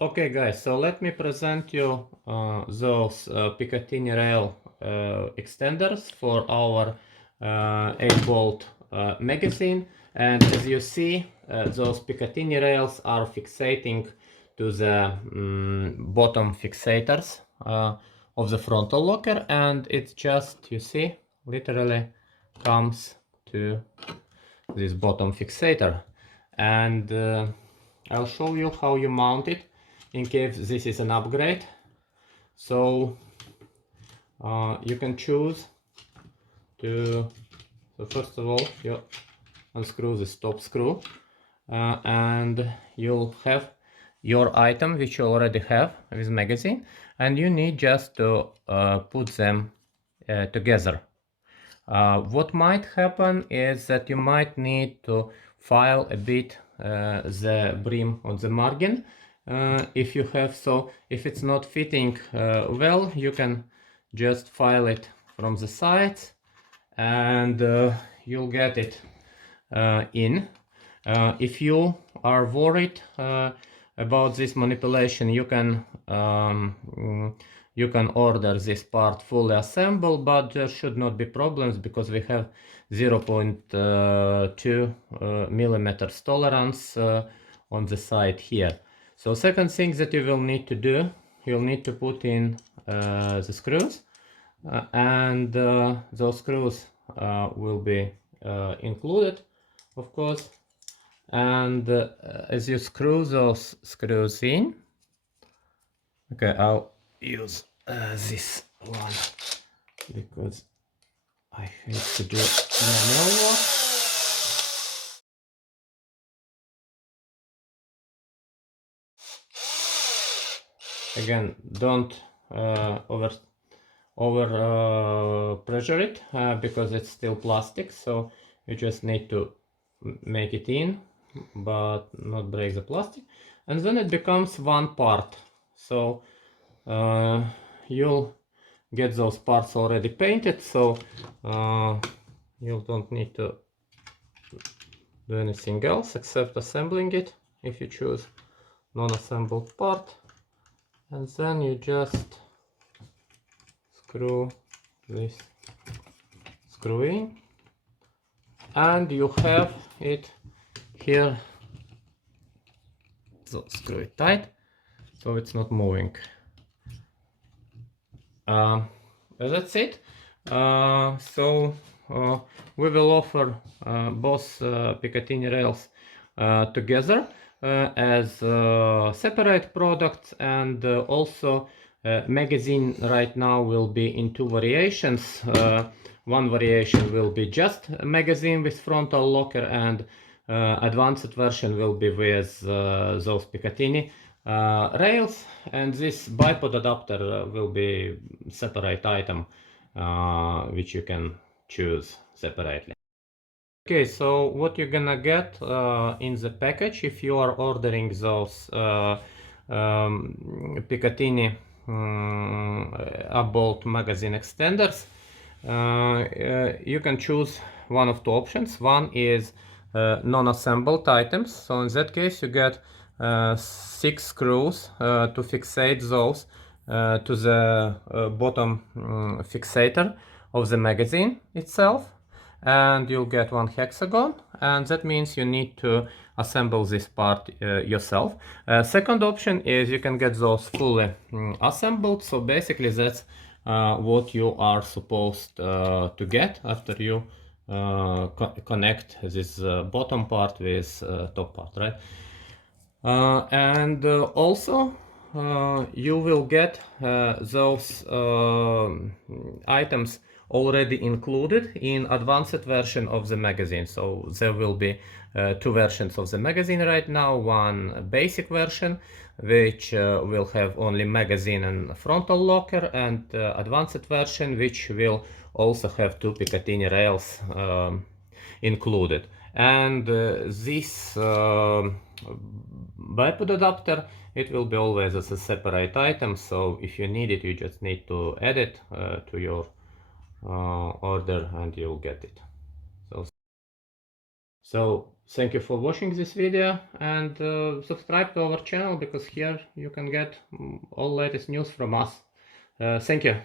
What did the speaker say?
Okay guys, so let me present you those Picatinny rail extenders for our 8-volt magazine. And as you see, those Picatinny rails are fixating to the bottom fixators of the frontal locker, and it's just, you see, literally comes to this bottom fixator. And I'll show you how you mount it in case this is an upgrade. So you can choose to, so first of all you unscrew the top screw and you'll have your item which you already have with magazine, and you need just to put them together. What might happen is that you might need to file a bit the brim on the margin if you have, so if it's not fitting well, you can just file it from the sides and you'll get it in. If you are worried about this manipulation, you can order this part fully assembled, but there should not be problems because we have 0.2 millimeters tolerance on the side here. So second thing that you will need to do, you'll need to put in the screws and those screws will be included, of course. And as you screw those screws in, okay, I'll use this one because I hate to do manual work. Again, don't over pressure it because it's still plastic, so you just need to make it in but not break the plastic, and then it becomes one part. So you'll get those parts already painted, so you don't need to do anything else except assembling it if you choose non-assembled part, and then you just screw this screw in and you have it here. So screw it tight so it's not moving. That's it. So we will offer both Picatinny rails together as separate products, and also magazine right now will be in two variations. One variation will be just a magazine with frontal locker, and advanced version will be with those Picatinny rails, and this bipod adapter will be separate item which you can choose separately. Okay, so what you're gonna get in the package if you are ordering those Picatinny up-bolt magazine extenders, you can choose one of two options. One is non-assembled items, so in that case you get 6 screws to fixate those to the bottom fixator of the magazine itself, and you'll get one hexagon, and that means you need to assemble this part yourself. Second option is you can get those fully assembled, so basically that's what you are supposed to get after you connect this bottom part with top part, right? And also you will get those items already included in advanced version of the magazine. So there will be two versions of the magazine right now. One basic version which will have only magazine and frontal locker, and advanced version which will also have two Picatinny rails included. And this bipod adapter, it will be always as a separate item, so if you need it you just need to add it to your order and you'll get it. So So thank you for watching this video, and subscribe to our channel, because here you can get all latest news from us. Thank you.